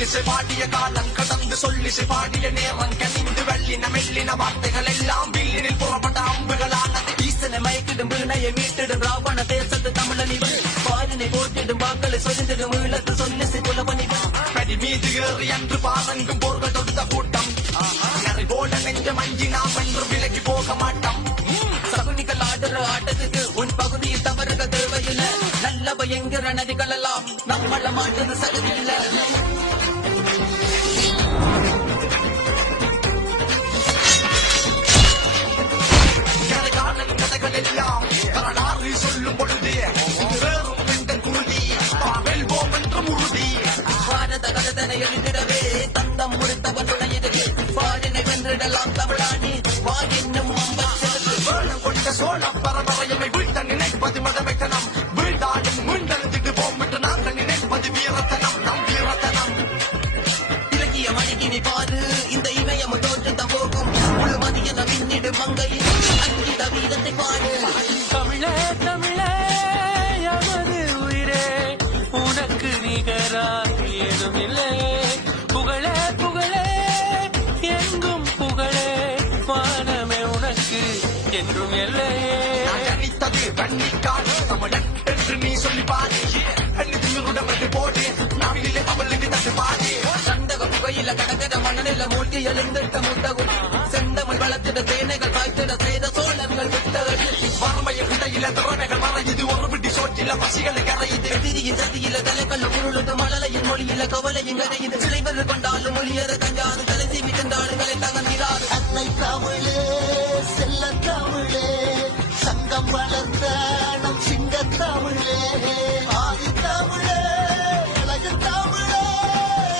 சொல்லிசை பாடிய காலம் கடந்து சொல்லிசை பாடிய நேரம் கனிந்து வெள்ளின மெல்லின வார்த்தைகள் எல்லாம் வில்லினில் புறப்பட்ட அம்புகளானது ஈசனை மயக்கிடும் வீணையை மீட்டிடும் ராவண தேசத்து தமிழனிவன் பாலினை போட்டிடும் வாக்களை சொரிந்திடும் ஈழத்து சொல்லிசை புலவனிவன் படி மீது ஏறி அன்று பாரங்கும் போர்கள் தொடுத்த கூட்டம் நரை போல நெஞ்சம் அஞ்சி நாம் என்று விலகி போக மாட்டோம் சகுனிகள் ஆடுற ஆட்டத்துக்கு உன் பகுதியில் தவறுகள் தேவையில்லை நல்ல பயங்கர நதிகள் எல்லாம் நம்மள மாட்டது சகுதி இல்ல கதைகள் எல்லாம் வரலாறு சொல்லும் பொழுது வேறும் பெண்கள் குருதி வெல்வோம் என்றும் உறுதி பாரத கதனை எழுதிடவே தந்தம் முறித்தவன் துணையிடுது பாடினை வென்றிடலாம் தமிழாணி வா என்னும் கொண்ட சோழ பரம்பரையை வீழ்த்த நினைப்பது மதமைத்தனம் வீழ்ந்தாலும் மீண்டெழுதிட்டு போம் என்று நாங்கள் நினைப்பது வீரத்தனம் நம் வீரத்தனம் இலக்கிய மணிகினி பாரு இந்த இமயம் தோற்றத்த போகும் முழுமதிய நவின்னிடு மங்கையில் அங்கித வீரத்தை பாடு தமிழே தமிழே எமது உயிரே உனக்கு நிகராக ஏதும் இல்லை புகழே புகழே எங்கும் புகழே வானமே உனக்கு என்றும் எல்லையே அணித்தது கண்ணிக்காடு தமிழன் என்று நீ சொல்லி பாடி எண்ணிருடமது போடு நாவிலே தமிழுக்கு தட்டு பாடி சண்டக புகையில கடகட மணலில மூட்டி எழுந்திட்ட முட்டகும் செந்தமிழ் வளர்த்திட தேனைகள் காய்த்திட செய்த சோழர்கள் விட்டகள் வறுமையில் இடையில திறமைகள் மறையுது ஒரு விட்டி சோற்றில பசிகளை கரையுது எதிரியின் சதியில தலைகள் உருளுது மழலையின் மொழியில கவலையும் கரையுது சிலைவர் கொண்டாலும் மொழியற கஞ்சாது தலை சீவி சென்றாடுகளை தகர்ந்திராது அன்னை தமிழே செல்ல தமிழே சங்கம் வளர்ந்த நம் சிங்க தமிழே ஆதி தமிழே அழகு தமிழே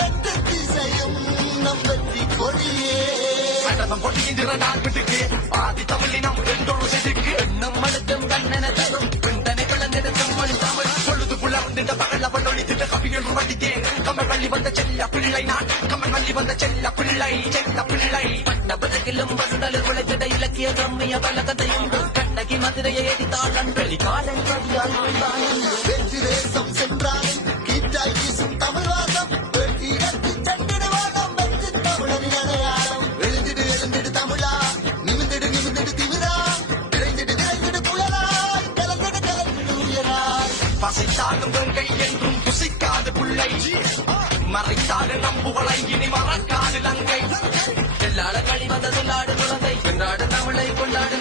எட்டு திசையும் நம் வெற்றி கொடியே கடனம் பொடியின்ற நாள் விட்டுக்கு ஆதி தமிழினம் என்றொரு செதுக்கு நம் மடுக்கும் கண்ணன தரும் பிண்டனை பிளந்தெடுக்கும் மொழி தமிழ் பொழுது புலர்ந்திட்ட பகல பல்லொழித்திட்ட கவிகள் வடித்தேன் கமல் வள்ளி வந்த செல்ல பிள்ளை நான் கமல் வள்ளி வந்த செல்ல பிள்ளை பதக்கிலும் பசுதலில் உழைத்திட இலக்கிய ரம்மிய பலகத்தையும் கண்ணகி மதுரையை எடித்தாளன் வெளிக்காலன் வெற்றி தேசம் சென்றாலும் கீட்டாய் வீசும் தமிழ்வாதம் வெற்றி இடத்தி சென்றிடுவாதம் வெற்றி தமிழனின் அடையாளம் எழுந்திடு எழுந்திடு தமிழா நிமிந்திடு நிமிந்திடு திமிரா விரைந்திடு விரைந்திடு புயலாய் கலந்திடு கலந்திடு உயராய் பசித்தாலும் வெங்கை என்றும் புசிக்காது புள்ளை மறைத்தாடு நம்புகளை இனி மறக்காது லங்கை எல்லாட கழிவந்த சொல்லாடு குழந்தை கொண்டாடு தமிழை கொண்டாடு